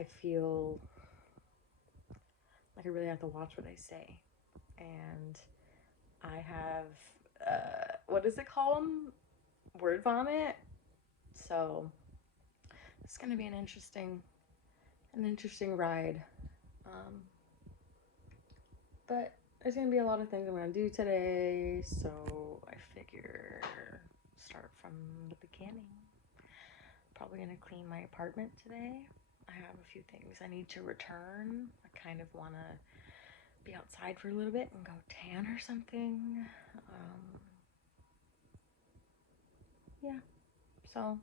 I feel like I really have to watch what I say. And I have, what does it call them? Word vomit. So it's gonna be an interesting ride. But there's gonna be a lot of things I'm gonna do today, so I figure start from the beginning. Probably gonna clean my apartment today. I have a few things I need to return. I kind of wanna be outside for a little bit and go tan or something. Yeah, so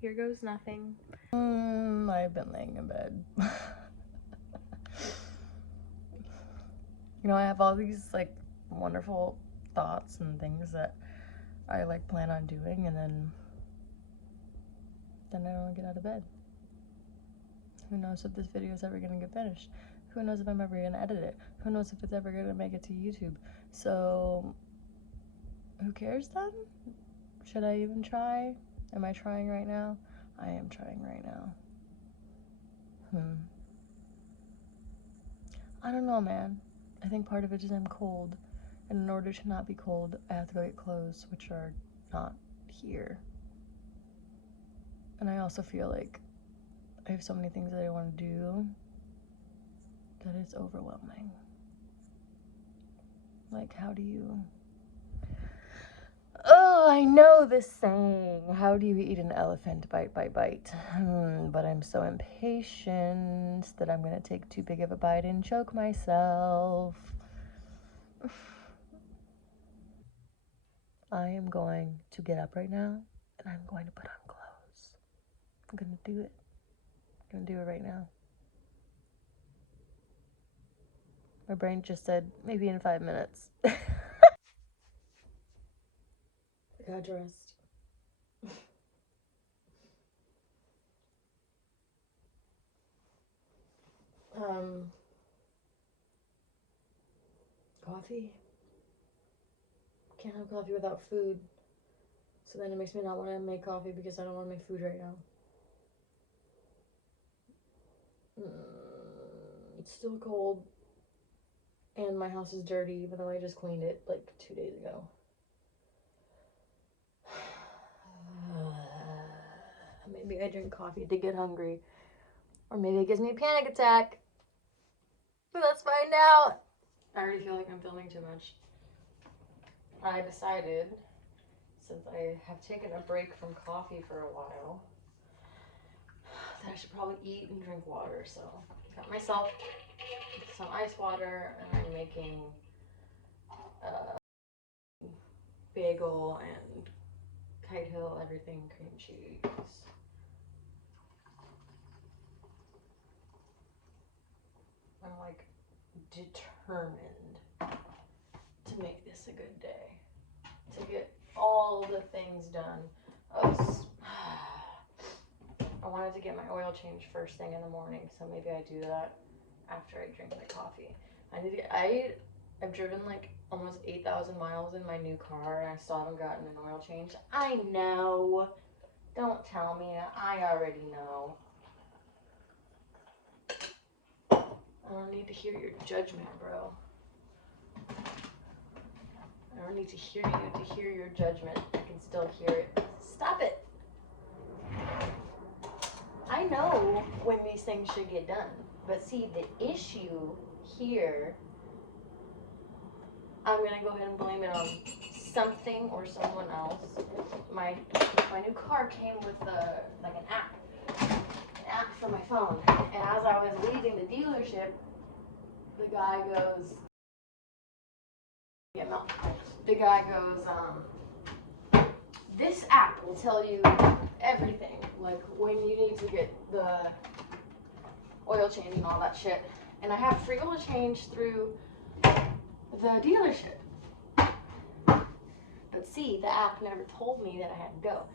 here goes nothing. I've been laying in bed. You know, I have all these like wonderful thoughts and things that I like plan on doing, and then I don't get out of bed. Who knows if this video is ever gonna get finished? Who knows if I'm ever gonna edit it? Who knows if it's ever gonna make it to YouTube? So who cares then? Should I even try? Am I trying right now? I am trying right now. I don't know, man. I think part of it is I'm cold. And in order to not be cold, I have to go get clothes, which are not here. And I also feel like I have so many things that I want to do that it's overwhelming. Like, how do you... Oh, I know this saying. How do you eat an elephant bite by bite? But I'm so impatient that I'm going to take too big of a bite and choke myself. I am going to get up right now and I'm going to put on clothes. I'm going to do it. I'm going to do it right now. My brain just said maybe in 5 minutes. I got dressed. Coffee. Can't have coffee without food. So then it makes me not want to make coffee because I don't want to make food right now. It's still cold. And my house is dirty, even though I just cleaned it like 2 days ago. Maybe I drink coffee to get hungry. Or maybe it gives me a panic attack. But let's find out. I already feel like I'm filming too much. I decided, since I have taken a break from coffee for a while, that I should probably eat and drink water. So I got myself some ice water, and I'm making bagel and Kite Hill everything cream cheese. I'm like determined to make this a good day, to get all the things done. I wanted to get my oil change first thing in the morning, so maybe I do that after I drink my coffee. I've driven like almost 8,000 miles in my new car, and I still haven't gotten an oil change. I know. Don't tell me. I already know. I don't need to hear your judgment, bro. I don't need to hear you to hear your judgment. I can still hear it. Stop it. I know when these things should get done. But see, the issue here, I'm going to go ahead and blame it on something or someone else. My new car came with an app for my phone. And as I was leaving the dealership, the guy goes, this app will tell you everything, like when you need to get the oil change and all that shit. And I have free oil change through the dealership. But see, the app never told me that I had to go.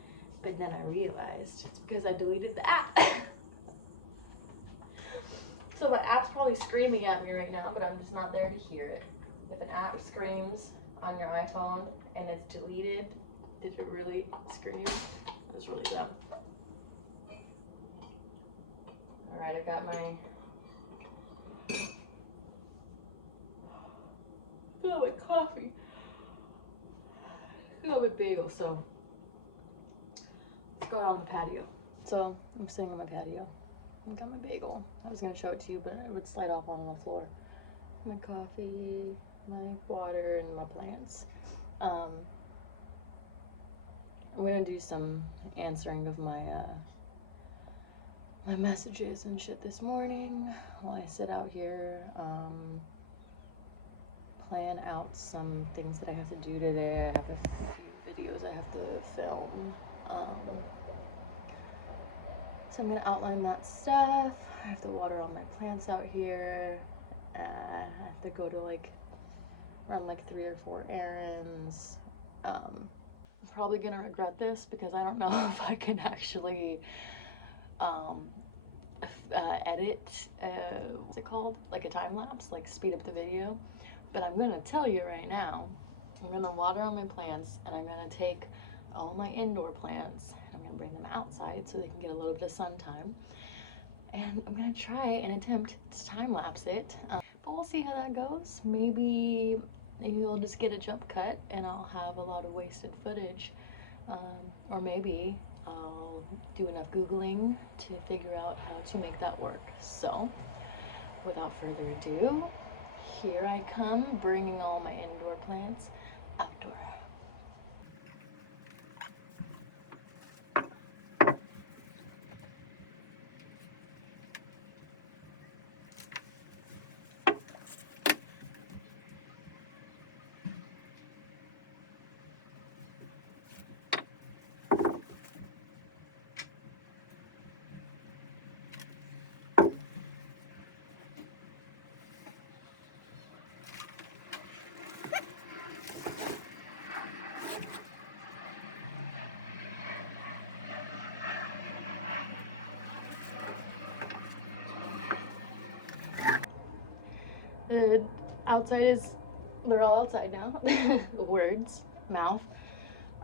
But then I realized it's because I deleted the app. So the app's probably screaming at me right now, but I'm just not there to hear it. If an app screams on your iPhone and it's deleted, did it really scream? It was really dumb. Alrighty. Alright, I got my coffee. I got my bagel, so let's go out on the patio. So I'm sitting on my patio. I got my bagel. I was gonna show it to you, but it would slide off on the floor. My coffee, my water, and my plants. I'm gonna do some answering of my my messages and shit this morning while I sit out here. Plan out some things that I have to do today. I have a few videos I have to film. So I'm gonna outline that stuff. I have to water all my plants out here. I have to go to run 3 or 4 errands. I'm probably gonna regret this because I don't know if I can actually edit, what's it called? Like a time lapse, like speed up the video. But I'm gonna tell you right now, I'm gonna water all my plants and I'm gonna take all my indoor plants and I'm gonna bring them outside so they can get a little bit of sun time. And I'm gonna try and attempt to time lapse it. But we'll see how that goes. Maybe we'll just get a jump cut and I'll have a lot of wasted footage. Or maybe I'll do enough Googling to figure out how to make that work. So, without further ado, here I come, bringing all my indoor plants outdoor. The outside is, they're all outside now. Words, mouth.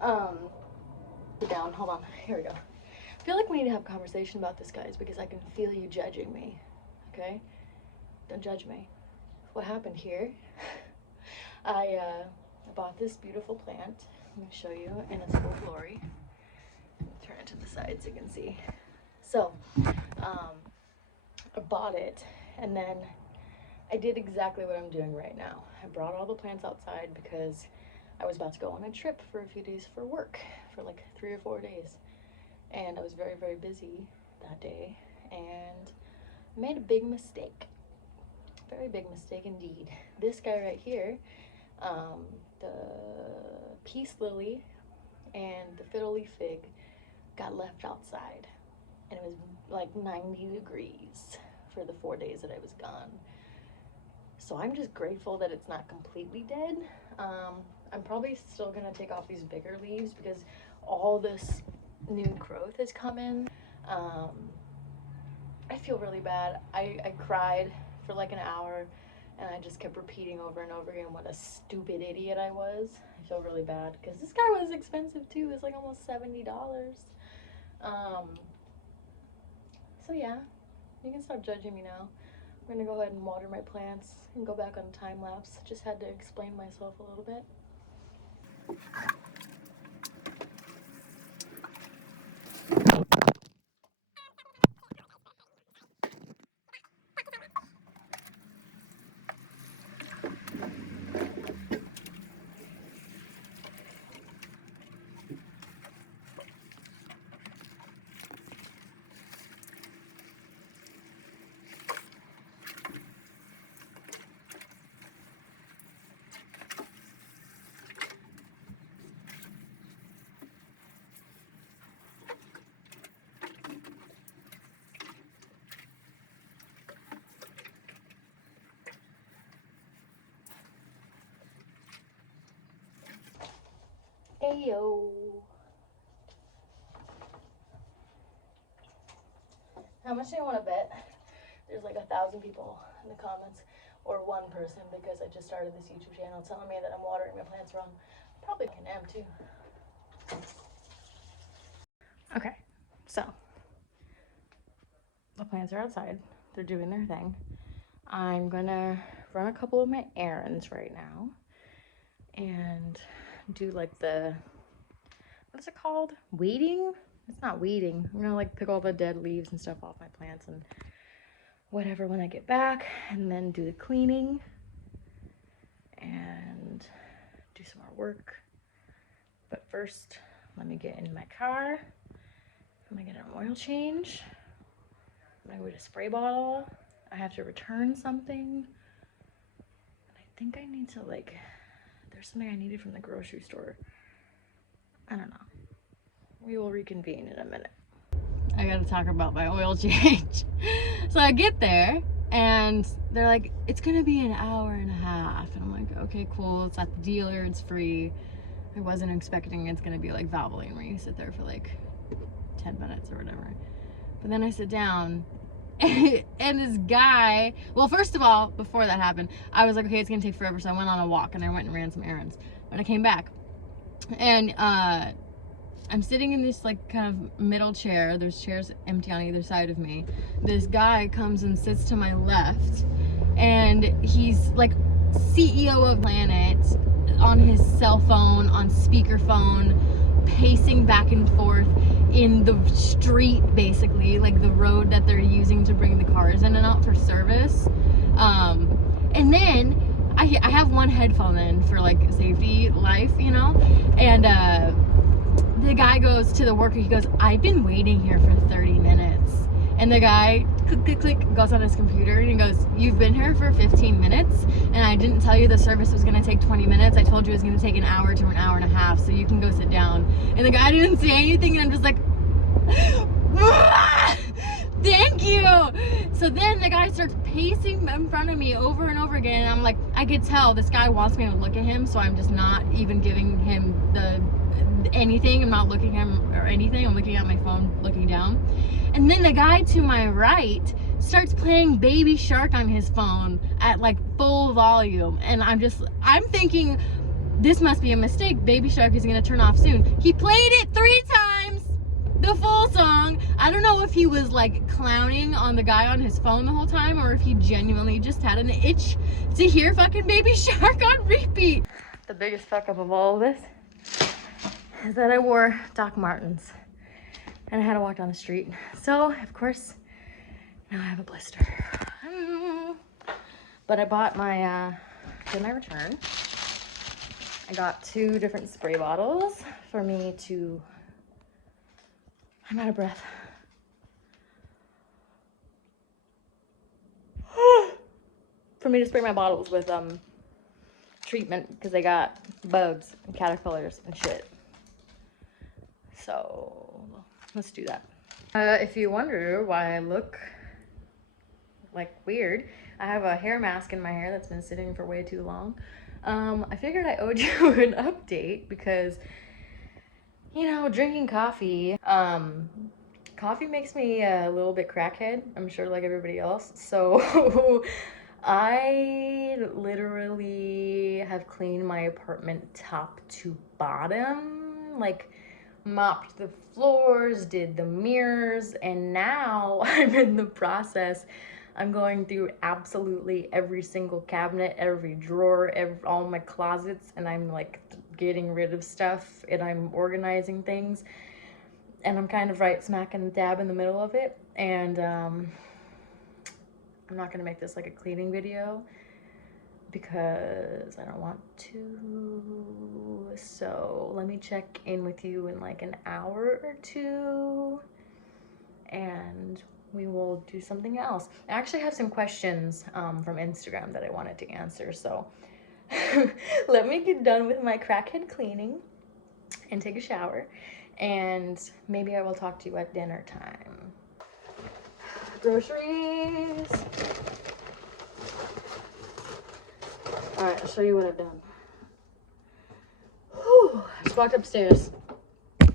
Down, hold on, here we go. I feel like we need to have a conversation about this, guys, because I can feel you judging me, okay? Don't judge me. What happened here? I bought this beautiful plant. I'm gonna show you in its full glory. Turn it to the side so you can see. So, I bought it, and then I did exactly what I'm doing right now. I brought all the plants outside because I was about to go on a trip for a few days for work, for 3 or 4 days. And I was very, very busy that day, and I made a big mistake. Very big mistake indeed. This guy right here, the peace lily and the fiddle leaf fig got left outside, and it was 90 degrees for the 4 days that I was gone. So I'm just grateful that it's not completely dead. I'm probably still gonna take off these bigger leaves because all this new growth has come in. I feel really bad. I cried for an hour and I just kept repeating over and over again what a stupid idiot I was. I feel really bad because this guy was expensive too. It was almost $70. So yeah, you can stop judging me now. I'm gonna go ahead and water my plants and go back on time lapse. Just had to explain myself a little bit. Ayo. How much do you want to bet? There's 1,000 people in the comments, or one person, because I just started this YouTube channel, telling me that I'm watering my plants wrong. Probably am too. Okay, so the plants are outside. They're doing their thing. I'm gonna run a couple of my errands right now and do like the, what is it called? Weeding? It's not weeding. I'm gonna like pick all the dead leaves and stuff off my plants and whatever when I get back, and then do the cleaning and do some more work. But first, let me get in my car. I'm gonna get an oil change. I'm gonna go get a spray bottle. I have to return something. And I think I need to like, there's something I needed from the grocery store. I don't know. We will reconvene in a minute. I gotta talk about my oil change. So I get there and they're like, it's gonna be an hour and a half. And I'm like, okay, cool. It's at the dealer, it's free. I wasn't expecting it's gonna be like Valvoline where you sit there for like 10 minutes or whatever. But then I sit down and this guy, well, first of all, before that happened, I was like, okay, it's gonna take forever. So I went on a walk and I went and ran some errands. When I came back and I'm sitting in this like kind of middle chair. There's chairs empty on either side of me. This guy comes and sits to my left and he's like CEO of Planet on his cell phone, on speakerphone, pacing back and forth in the street, basically, like the road that they're using to bring the cars in and out for service. And then I have one headphone in for like safety life, you know, and the guy goes to the worker, he goes, I've been waiting here for 30 minutes. And the guy, click, click, click, goes on his computer and he goes, you've been here for 15 minutes and I didn't tell you the service was gonna take 20 minutes. I told you it was gonna take an hour to an hour and a half, so you can go sit down. And the guy didn't say anything and I'm just like, thank you. So then the guy starts pacing in front of me over and over again and I'm like, I could tell this guy wants me to look at him, so I'm just not even giving him anything. I'm not looking at him or anything. I'm looking at my phone, looking down. And then the guy to my right starts playing Baby Shark on his phone at like full volume. And I'm thinking, this must be a mistake. Baby Shark is gonna turn off soon. He played it 3 times, the full song. I don't know if he was like clowning on the guy on his phone the whole time or if he genuinely just had an itch to hear fucking Baby Shark on repeat. The biggest fuck up of all of this is that I wore Doc Martens and I had to walk down the street. So, of course, now I have a blister. But I bought my, did my return. I got 2 different spray bottles for me to, I'm out of breath. For me to spray my bottles with treatment because they got bugs and caterpillars and shit. So let's do that. If you wonder why I look like weird, I have a hair mask in my hair that's been sitting for way too long. I figured I owed you an update because, you know, drinking coffee, coffee makes me a little bit crackhead, I'm sure, like everybody else. So I literally have cleaned my apartment top to bottom, like mopped the floors, did the mirrors, and now I'm in the process. I'm going through absolutely every single cabinet, every drawer, all my closets, and I'm like getting rid of stuff and I'm organizing things. And I'm kind of right smack in the dab in the middle of it. And I'm not gonna make this like a cleaning video because I don't want to. So let me check in with you in like an hour or 2 and we will do something else. I actually have some questions from Instagram that I wanted to answer, so let me get done with my crackhead cleaning and take a shower, and maybe I will talk to you at dinner time. Groceries. All right, I'll show you what I've done. Whew, I just walked upstairs. I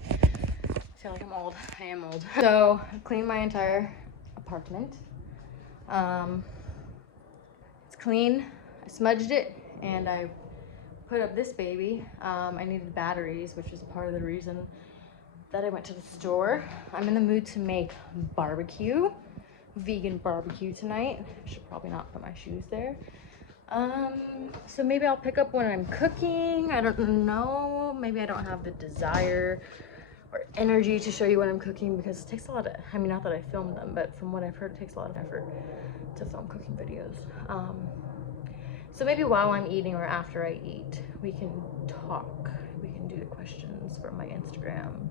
feel like I'm old. I am old. So I've cleaned my entire apartment. It's clean. I smudged it and I put up this baby. I needed batteries, which was part of the reason that I went to the store. I'm in the mood to make barbecue. vegan barbecue tonight. Should probably not put my shoes there. So maybe I'll pick up when I'm cooking. I don't know. Maybe I don't have the desire or energy to show you when I'm cooking because it takes a lot of, I mean, not that I filmed them, but from what I've heard, it takes a lot of effort to film cooking videos. So maybe while I'm eating or after I eat, we can talk. We can do the questions from my Instagram.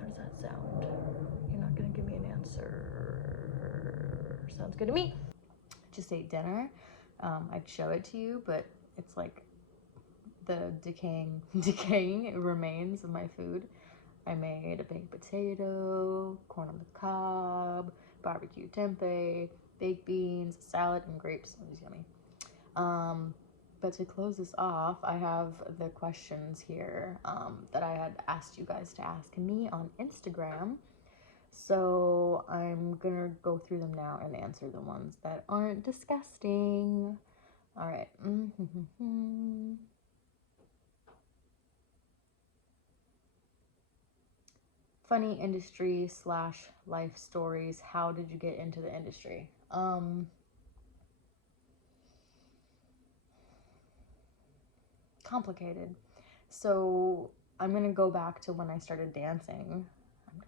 How does that sound? You're not gonna give me an answer. Sounds good to me. Just ate dinner. I'd show it to you, but it's like the decaying remains of my food. I made a baked potato, corn on the cob, barbecue tempeh, baked beans, salad, and grapes. It was yummy. But to close this off, I have the questions here that I had asked you guys to ask me on Instagram. So I'm gonna go through them now and answer the ones that aren't disgusting. All right. Funny industry / life stories. How did you get into the industry? Complicated. So I'm gonna go back to when I started dancing.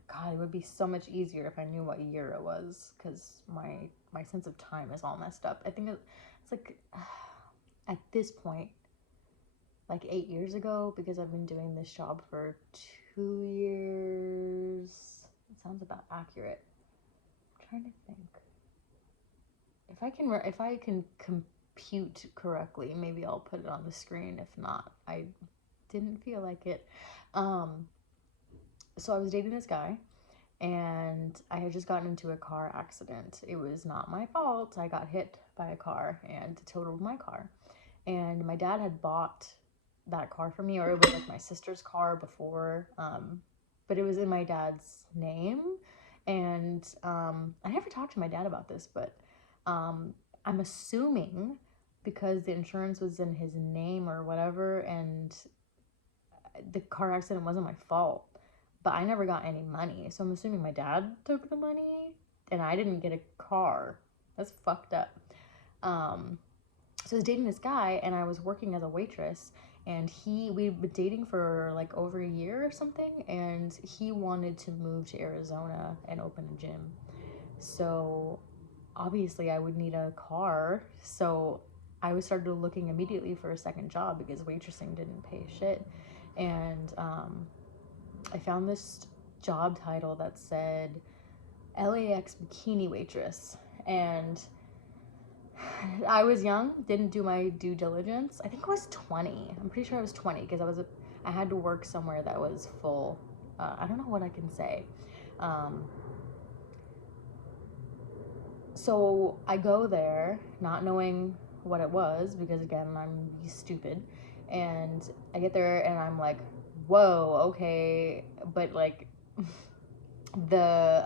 God, it would be so much easier if I knew what year it was, because my sense of time is all messed up. I think it's like at this point, like 8 years ago, because I've been doing this job for 2 years. It sounds about accurate. I'm trying to think. If I can compute correctly, maybe I'll put it on the screen. If not, I didn't feel like it. So I was dating this guy, and I had just gotten into a car accident. It was not my fault. I got hit by a car and totaled my car. And my dad had bought that car for me, or it was like my sister's car before, but it was in my dad's name. And I never talked to my dad about this, but I'm assuming because the insurance was in his name or whatever, and the car accident wasn't my fault, but I never got any money. So I'm assuming my dad took the money and I didn't get a car. That's fucked up. So I was dating this guy, and I was working as a waitress, and we'd been dating for like over a year or something, and he wanted to move to Arizona and open a gym. So obviously I would need a car. So I started looking immediately for a second job because waitressing didn't pay shit. And I found this job title that said LAX bikini waitress, and I was young, didn't do my due diligence. I think I was 20. I'm pretty sure I was 20 because I had to work somewhere that was full. I don't know what I can say. So I go there not knowing what it was because, again, I'm stupid. And I get there and I'm like, whoa, okay. But like the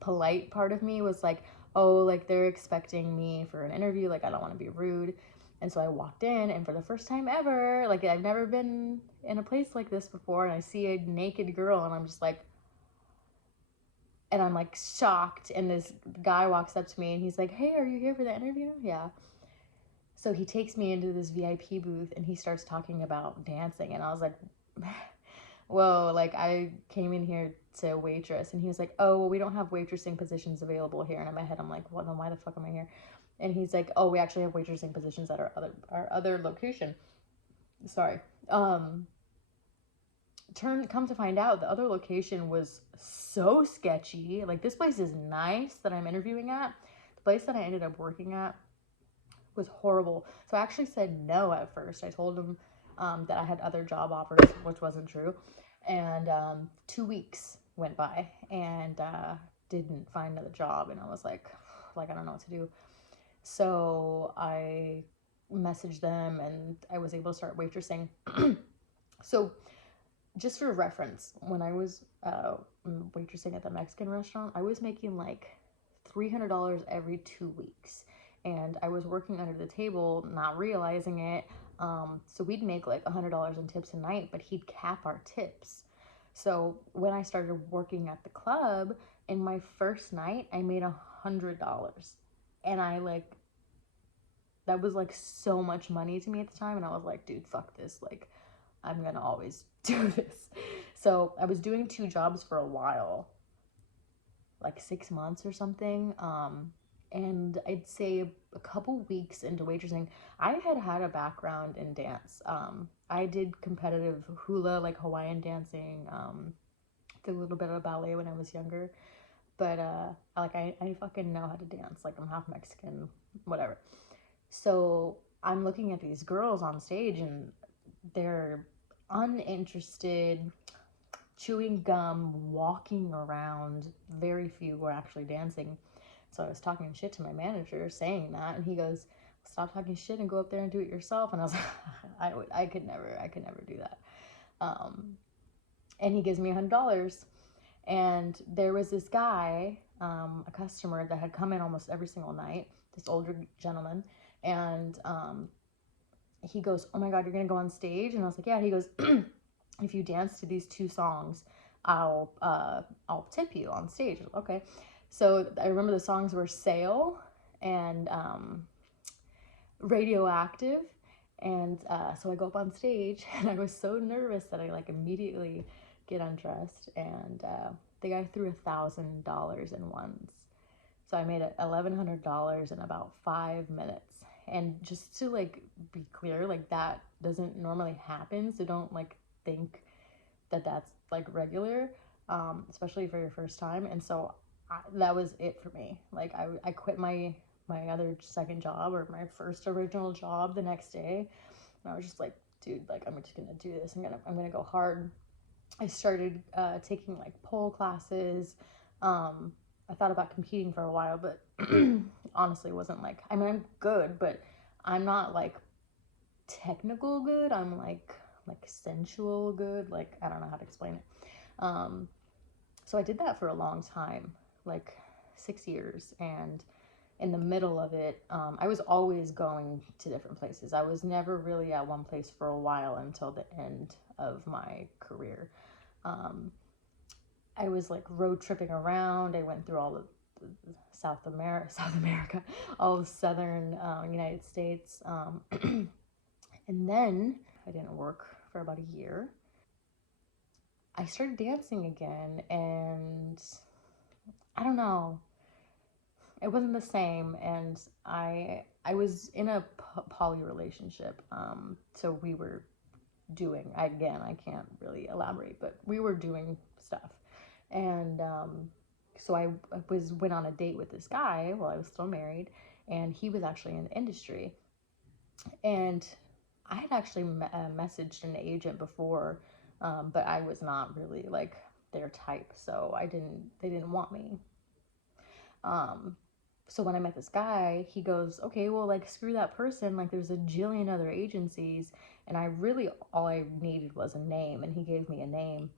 polite part of me was like, oh, like they're expecting me for an interview. Like I don't want to be rude. And so I walked in, and for the first time ever, like I've never been in a place like this before, and I see a naked girl, and I'm just like, and I'm like shocked. And this guy walks up to me and he's like, hey, are you here for the interview? Yeah. So he takes me into this VIP booth and he starts talking about dancing. And I was like, whoa, like I came in here to waitress. And he was like, oh, well, we don't have waitressing positions available here. And in my head, I'm like, well, then why the fuck am I here? And he's like, oh, we actually have waitressing positions at our other location. Sorry. Come to find out, the other location was so sketchy. Like, this place is nice that I'm interviewing at. The place that I ended up working at was horrible. So I actually said no at first. I told him that I had other job offers, which wasn't true. And 2 weeks went by, and didn't find another job. And I was like, I don't know what to do. So I messaged them, and I was able to start waitressing. So just for reference, when I was waitressing at the Mexican restaurant, I was making like $300 every 2 weeks. And I was working under the table, not realizing it. So we'd make like $100 in tips a night, but he'd cap our tips. So when I started working at the club in my first night, I made $100. And I like, that was like so much money to me at the time. And I was like, dude, fuck this. Like, I'm gonna always do this. So I was doing 2 jobs for a while, like 6 months or something. And I'd say a couple weeks into waitressing, I had a background in dance. I did competitive hula, like Hawaiian dancing, did a little bit of ballet when I was younger. But like I fucking know how to dance. Like I'm half Mexican, whatever. So I'm looking at these girls on stage and they're uninterested, chewing gum, walking around. Very few were actually dancing. So I was talking shit to my manager saying that, and he goes, "Stop talking shit and go up there and do it yourself." And I was like, I could never do that. And he gives me $100. And there was this guy, a customer that had come in almost every single night, this older gentleman, and he goes, "Oh my God, you're gonna go on stage?" And I was like, "Yeah." He goes, "If you dance to these 2 songs, I'll tip you on stage." Okay. So I remember the songs were "Sail" and "Radioactive." And so I go up on stage and I was so nervous that I like immediately get undressed, and the guy threw $1,000 in ones. So I made $1,100 in about 5 minutes. And just to like be clear, like that doesn't normally happen. So don't like think that that's like regular, especially for your first time. And so that was it for me. Like I quit my other second job, or my first original job, the next day. And I was just like, dude, like I'm just gonna do this. I'm gonna go hard. I started taking like pole classes. I thought about competing for a while, but honestly wasn't like, I mean, I'm good, but I'm not like technical good. I'm like sensual good. Like, I don't know how to explain it. So I did that for a long time, like 6 years. And in the middle of it, I was always going to different places. I was never really at one place for a while until the end of my career. I was like road tripping around. I went through all of South America, all of southern United States. And then I didn't work for about a year. I started dancing again, and I don't know, it wasn't the same. And I was in a poly relationship. So we were doing, again, I can't really elaborate, but we were doing stuff. And so I went on a date with this guy while I was still married, and he was actually in the industry. And I had actually messaged an agent before, but I was not really like their type, so they didn't want me. So when I met this guy, he goes, "Okay, well, like, screw that person. Like, there's a jillion other agencies." And all I needed was a name, and he gave me a name.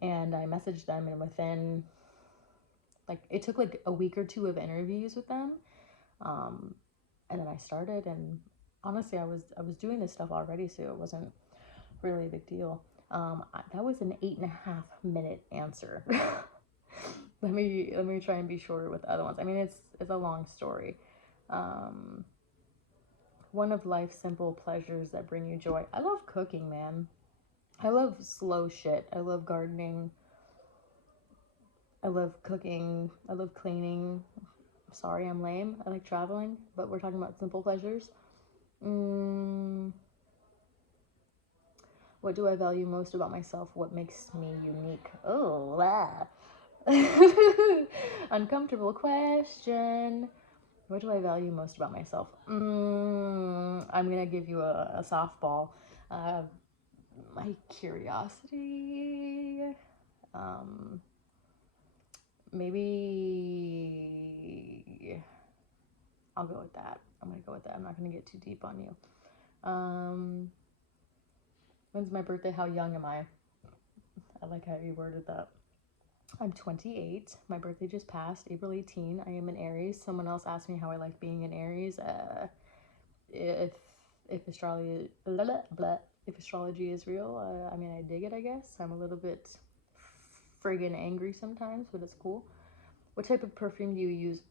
And I messaged them, and within, like, it took like a week or 2 of interviews with them. And then I started, and honestly, I was doing this stuff already, so it wasn't really a big deal. That was an 8.5-minute answer. Let me try and be shorter with the other ones. I mean, it's a long story. One of life's simple pleasures that bring you joy. I love cooking, man. I love slow shit. I love gardening. I love cooking. I love cleaning. Sorry, I'm lame. I like traveling, but we're talking about simple pleasures. What do I value most about myself? What makes me unique? Oh, wow. Uncomfortable question. What do I value most about myself? I'm gonna give you a softball. My curiosity. Maybe I'll go with that. I'm gonna go with that. I'm not gonna get too deep on you. When's my birthday? How young am I? I like how you worded that. I'm 28. My birthday just passed, April 18. I am an Aries. Someone else asked me how I like being an Aries. If astrology if astrology is real, I mean, I dig it, I guess. I'm a little bit friggin' angry sometimes, but it's cool. What type of perfume do you use?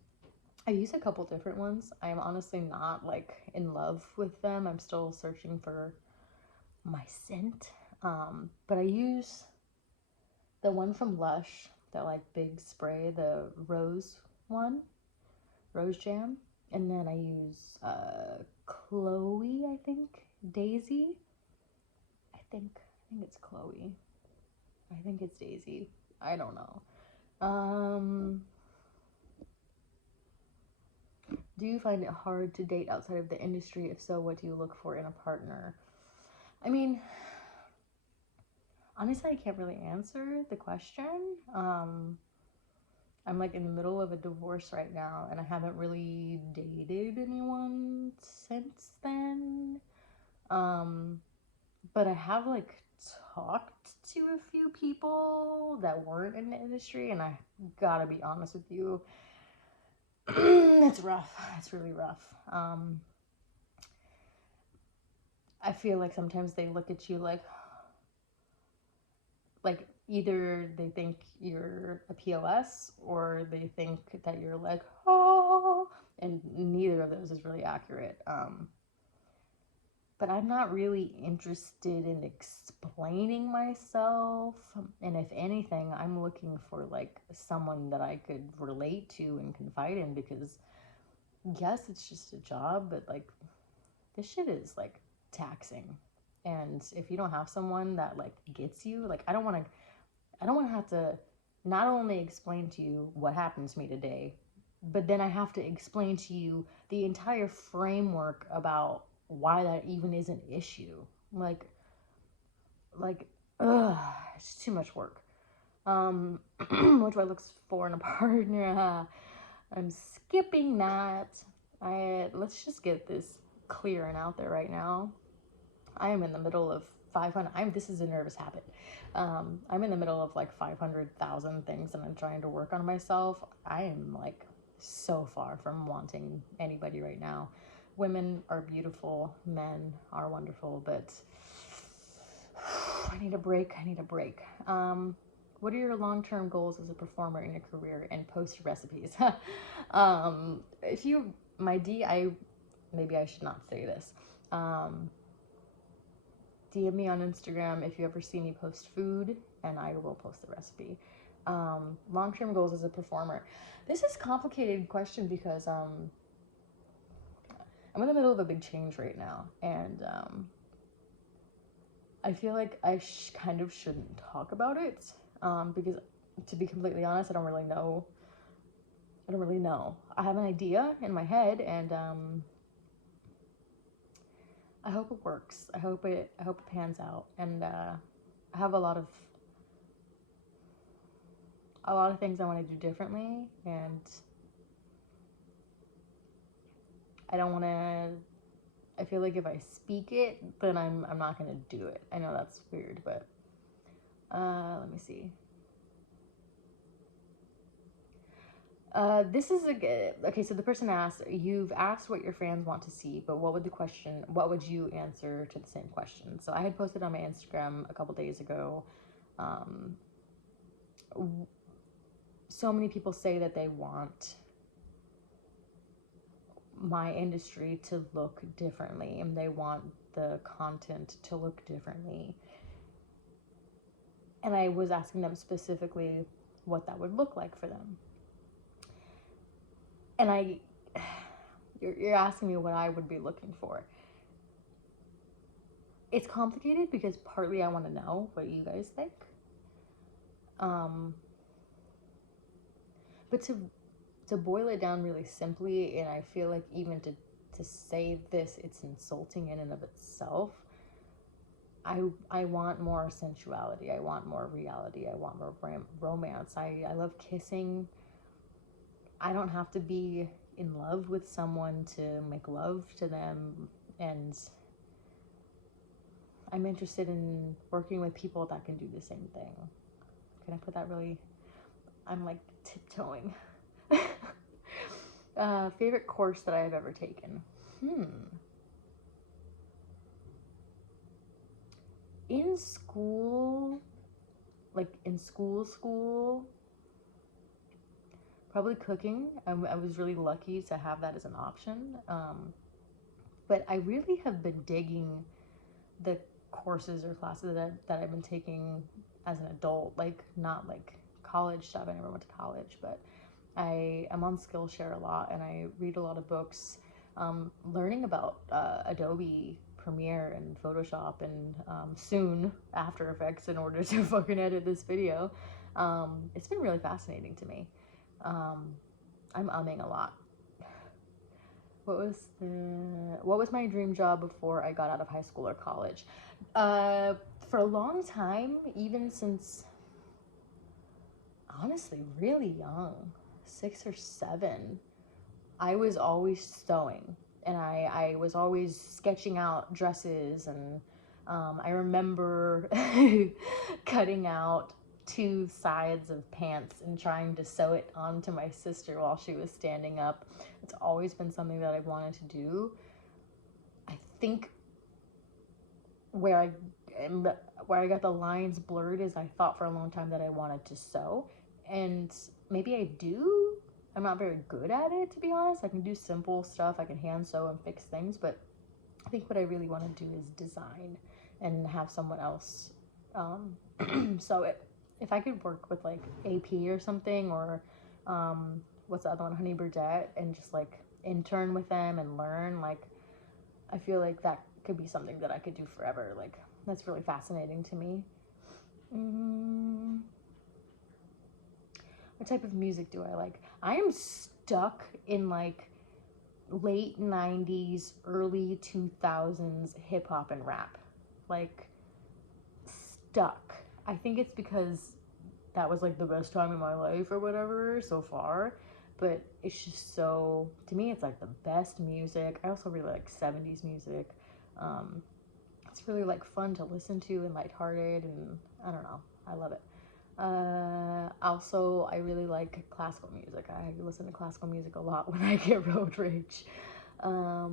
I use a couple different ones. I'm honestly not like in love with them. I'm still searching for my scent. But I use the one from Lush, that like big spray, the rose one, rose jam. And then I use Chloe, I think, Daisy. I think it's Chloe. I think it's Daisy. I don't know. Do you find it hard to date outside of the industry? If so, what do you look for in a partner? I mean, honestly, I can't really answer the question. I'm like in the middle of a divorce right now, and I haven't really dated anyone since then. But I have like talked to a few people that weren't in the industry, and I gotta be honest with you, it's rough. It's really rough. I feel like sometimes they look at you like either they think you're a PLS or they think that you're like, oh, and neither of those is really accurate. But I'm not really interested in explaining myself. And if anything, I'm looking for like someone that I could relate to and confide in, because yes, it's just a job, but like this shit is like taxing. And if you don't have someone that like gets you, like I don't want to have to not only explain to you what happened to me today, but then I have to explain to you the entire framework about why that even is an issue. Like, like, ugh, it's too much work. What do I look for in a partner? I'm skipping that. Let's just get this clear and out there right now. I am in the middle of 500. This is a nervous habit. I'm in the middle of like 500,000 things, and I'm trying to work on myself. I am like so far from wanting anybody right now. Women are beautiful, men are wonderful, but I need a break. I need a break. What are your long-term goals as a performer in your career, and post recipes? If you, my D, maybe I should not say this. DM me on Instagram if you ever see me post food, and I will post the recipe. Long-term goals as a performer. This is a complicated question because I'm in the middle of a big change right now, and I feel like I kind of shouldn't talk about it, because to be completely honest, I don't really know. I have an idea in my head, and I hope it works. I hope it pans out, and I have a lot of things I want to do differently, and I don't want to. I feel like if I speak it, then I'm not gonna do it. I know that's weird, but let me see. This is okay. So the person asked, you've asked what your fans want to see, but what would you answer to the same question? So I had posted on my Instagram a couple days ago. So many people say that they want my industry to look differently, and they want the content to look differently. And I was asking them specifically what that would look like for them. And you're asking me what I would be looking for. It's complicated because partly I want to know what you guys think. But to boil it down really simply, and I feel like even to say this, it's insulting in and of itself. I want more sensuality. I want more reality. I want more romance. I love kissing. I don't have to be in love with someone to make love to them, and I'm interested in working with people that can do the same thing. Can I put that really? I'm like tiptoeing. Favorite course that I have ever taken? In school, like in school, Probably cooking. I was really lucky to have that as an option. But I really have been digging the courses or classes that I've been taking as an adult, like not like college stuff. I never went to college, but I am on Skillshare a lot and I read a lot of books, learning about Adobe Premiere and Photoshop and soon After Effects in order to fucking edit this video. It's been really fascinating to me. I'm umming a lot. What was my dream job before I got out of high school or college? For a long time, even since honestly really young, 6 or 7, I was always sewing, and I was always sketching out dresses, and I remember cutting out 2 sides of pants and trying to sew it onto my sister while she was standing up. It's always been something that I wanted to do. I think where I got the lines blurred is I thought for a long time that I wanted to sew, and maybe I do. I'm not very good at it, to be honest. I can do simple stuff. I can hand sew and fix things, but I think what I really want to do is design and have someone else sew it. If I could work with like AP or something, or what's the other one, Honey Burdette, and just like intern with them and learn, like I feel like that could be something that I could do forever. Like that's really fascinating to me. What type of music do I like? I am stuck in like late 90s, early 2000s hip hop and rap. Like stuck. I think it's because that was like the best time in my life or whatever so far. But it's just so, to me, it's like the best music. I also really like 70s music. It's really like fun to listen to and lighthearted, and I don't know. I love it. Also, I really like classical music. I listen to classical music a lot when I get road rage. How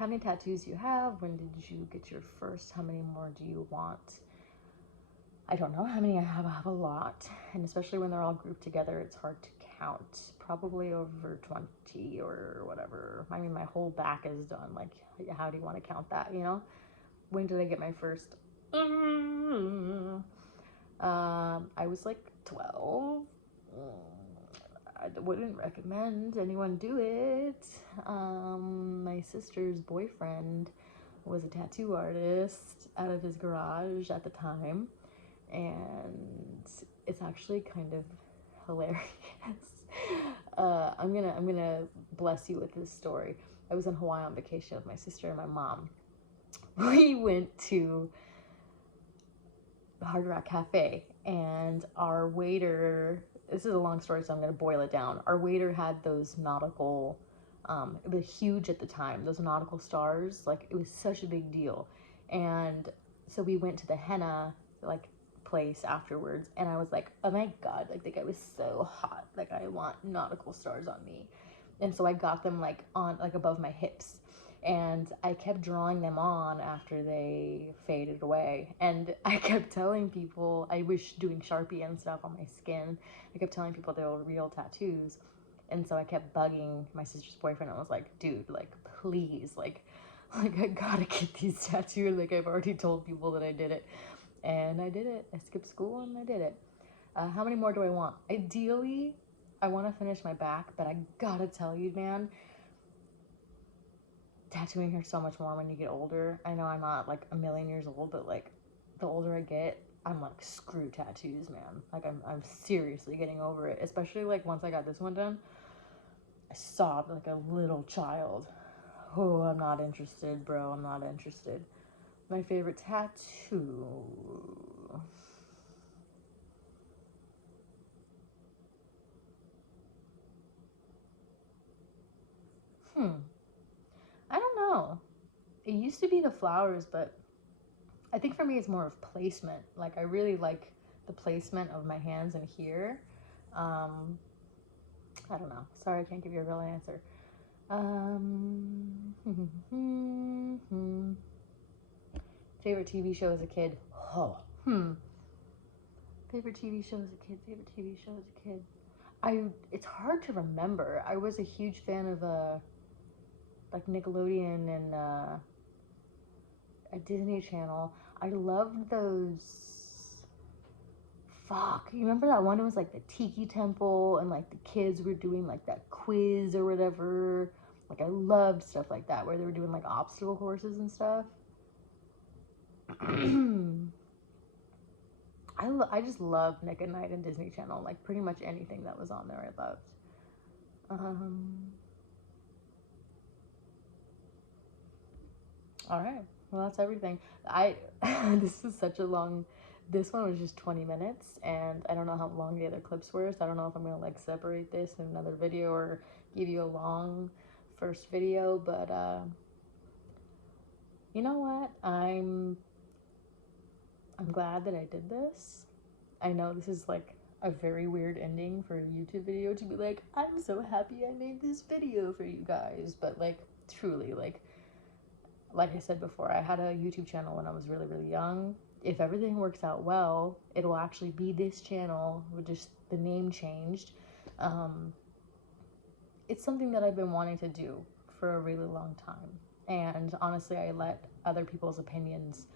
many tattoos do you have? When did you get your first? How many more do you want? I don't know how many I have. I have a lot. And especially when they're all grouped together, it's hard to count. Probably over 20 or whatever. I mean, my whole back is done. Like, how do you want to count that, you know? When did I get my first? I was like 12. I wouldn't recommend anyone do it. My sister's boyfriend was a tattoo artist out of his garage at the time, and it's actually kind of hilarious. I'm gonna bless you with this story. I was in Hawaii on vacation with my sister and my mom. We went to Hard Rock Cafe, and our waiter, this is a long story, so I'm going to boil it down. Our waiter had those nautical, it was huge at the time, those nautical stars. Like, it was such a big deal. And so we went to the henna, like, place afterwards, and I was like, oh my god, like, the guy was so hot. Like, I want nautical stars on me. And so I got them, like, on, like, above my hips. And I kept drawing them on after they faded away. And I kept telling people, I was doing Sharpie and stuff on my skin. I kept telling people they were real tattoos. And so I kept bugging my sister's boyfriend. I was like, dude, like, please, like I gotta get these tattooed. Like, I've already told people that I did it. And I did it. I skipped school and I did it. How many more do I want? Ideally, I want to finish my back, but I gotta tell you, man, tattooing hurts so much more when you get older. I know I'm not like a million years old, but like the older I get, I'm like, screw tattoos, man. Like I'm seriously getting over it. Especially like once I got this one done, I sobbed like a little child. Oh, I'm not interested, bro. I'm not interested. My favorite tattoo. I don't know. It used to be the flowers, but I think for me it's more of placement. Like, I really like the placement of my hands in here. I don't know. Sorry, I can't give you a real answer. Favorite TV show as a kid? Oh, Favorite TV show as a kid. it's hard to remember. I was a huge fan of like Nickelodeon and a Disney Channel. I loved those. Fuck, you remember that one? It was like the Tiki Temple, and like the kids were doing like that quiz or whatever. Like I loved stuff like that where they were doing like obstacle courses and stuff. I just loved Nick at Night and Disney Channel. Like pretty much anything that was on there, I loved. All right. Well, that's everything. This is such a long. This one was just 20 minutes, and I don't know how long the other clips were, so I don't know if I'm gonna like separate this in another video or give you a long first video. But you know what? I'm glad that I did this. I know this is like a very weird ending for a YouTube video to be like, I'm so happy I made this video for you guys, but like truly, like I said before, I had a YouTube channel when I was really, really young. If everything works out well, it'll actually be this channel with just the name changed. It's something that I've been wanting to do for a really long time. And honestly, I let other people's opinions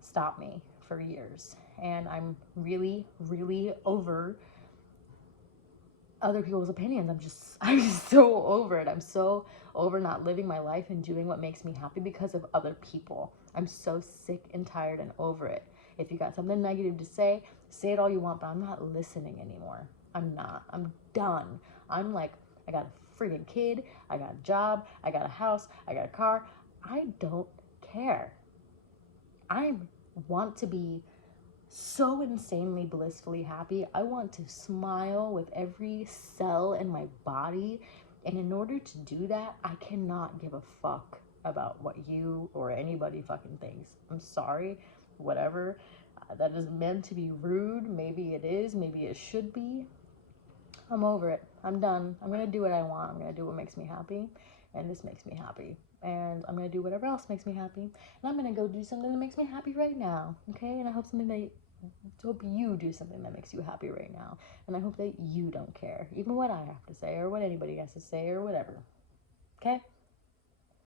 stop me for years. And I'm really, really over other people's opinions. I'm just so over it. I'm so over not living my life and doing what makes me happy because of other people. I'm so sick and tired and over it. If you got something negative to say it all you want, but I'm not listening anymore. I'm not. I'm done. I'm like, I got a freaking kid, I got a job, I got a house, I got a car. I don't care. I want to be so insanely blissfully happy. I want to smile with every cell in my body. And in order to do that, I cannot give a fuck about what you or anybody fucking thinks. I'm sorry, whatever. That is meant to be rude. Maybe it is. Maybe it should be. I'm over it. I'm done. I'm going to do what I want. I'm going to do what makes me happy. And this makes me happy. And I'm going to do whatever else makes me happy. And I'm going to go do something that makes me happy right now. Okay? And I hope you do something that makes you happy right now. And I hope that you don't care, even what I have to say or what anybody has to say or whatever. Okay?